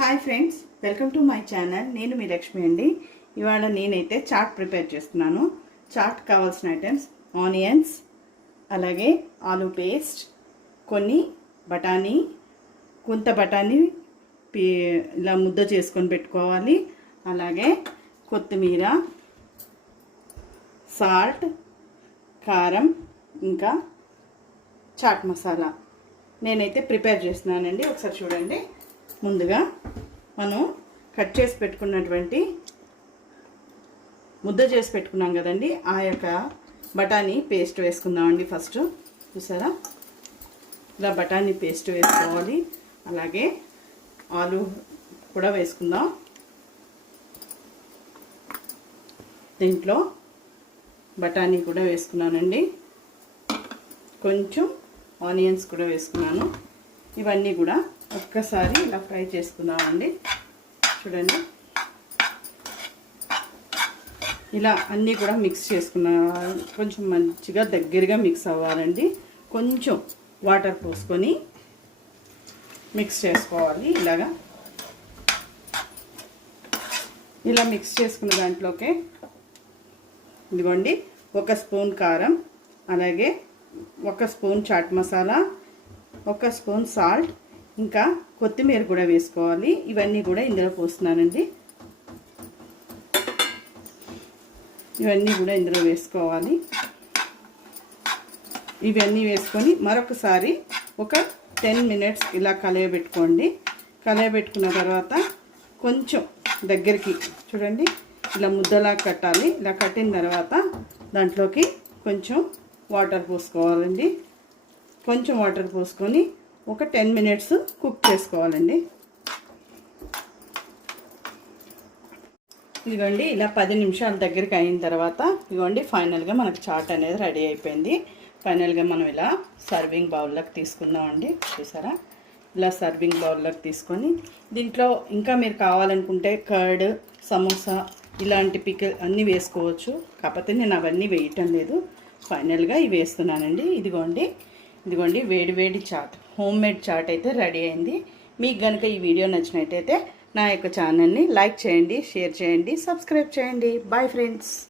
Hi friends, welcome to my channel. నేను మీ లక్ష్మి అండి. ఇవాళ నేనైతే చాట్ ప్రిపేర్ చేస్తున్నాను. చాట్ కావాల్సిన ఐటమ్స్ ఆనియన్స్, అలాగే ఆలూ పేస్ట్, కొన్ని బఠానీ, కొంత బఠానీ ఇలా ముద్ద చేసుకొని పెట్టుకోవాలి. అలాగే కొత్తిమీర, సాల్ట్, కారం, ఇంకా చాట్ మసాలా నేనైతే ప్రిపేర్ చేస్తున్నానండి. ఒకసారి చూడండి. ముందుగా మనం కట్ చేసి పెట్టుకున్నటువంటి ముద్ద చేసి పెట్టుకున్నాం కదండి, ఆ యొక్క బఠానీ పేస్ట్ వేసుకుందామండి. ఫస్ట్ చూసారా, ఇలా బఠానీ పేస్ట్ వేసుకోవాలి. అలాగే ఆలు కూడా వేసుకుందాం. దీంట్లో బఠానీ కూడా వేసుకున్నానండి. కొంచెం ఆనియన్స్ కూడా వేసుకున్నాను. ఇవన్నీ కూడా ఒక్కసారి ఇలా ఫ్రై చేసుకుందామండి. చూడండి, ఇలా అన్నీ కూడా మిక్స్ చేసుకున్నా. కొంచెం మంచిగా దగ్గరగా మిక్స్ అవ్వాలండి. కొంచెం వాటర్ పోసుకొని మిక్స్ చేసుకోవాలి. ఇలా మిక్స్ చేసుకున్న దాంట్లోకి ఇదిగోండి 1 స్పూన్ కారం, అలాగే 1 spoon chaat masala, 1 spoon salt, ఇంకా కొత్తిమీర కూడా వేసుకోవాలి. ఇవన్నీ కూడా ఇందులో పోస్తున్నానండి. ఇవన్నీ కూడా ఇందులో వేసుకోవాలి. ఇవన్నీ వేసుకొని మరొకసారి ఒక 10 మినిట్స్ ఇలా కలయబెట్టుకోండి. కలయబెట్టుకున్న తర్వాత కొంచెం దగ్గరికి చూడండి, ఇలా ముద్దలా కట్టాలి. ఇలా కట్టిన తర్వాత దాంట్లోకి కొంచెం వాటర్ పోసుకోవాలండి. కొంచెం వాటర్ పోసుకొని ఒక 10 మినిట్స్ కుక్ చేసుకోవాలండి. ఇదిగోండి, ఇలా 10 నిమిషాల దగ్గరికి అయిన తర్వాత ఇదిగోండి ఫైనల్గా మనకు చాట్ అనేది రెడీ అయిపోయింది. ఫైనల్గా మనం ఇలా సర్వింగ్ బౌల్లోకి తీసుకుందామండి. చూసారా, ఇలా సర్వింగ్ బౌల్లోకి తీసుకొని దీంట్లో ఇంకా మీరు కావాలనుకుంటే కర్డ్, సమోసా ఇలాంటి పికిల్ అన్నీ వేసుకోవచ్చు. కాకపోతే నేను అవన్నీ వేయటం లేదు. ఫైనల్గా ఇవి వేస్తున్నానండి. ఇదిగోండి వేడి వేడి చాట్, హోమ్ మేడ్ చాట్ అయితే రెడీ అయింది. మీకు కనుక ఈ వీడియో నచ్చినట్టయితే నా యొక్క ఛానల్ని లైక్ చేయండి, షేర్ చేయండి, సబ్స్క్రైబ్ చేయండి. Bye friends.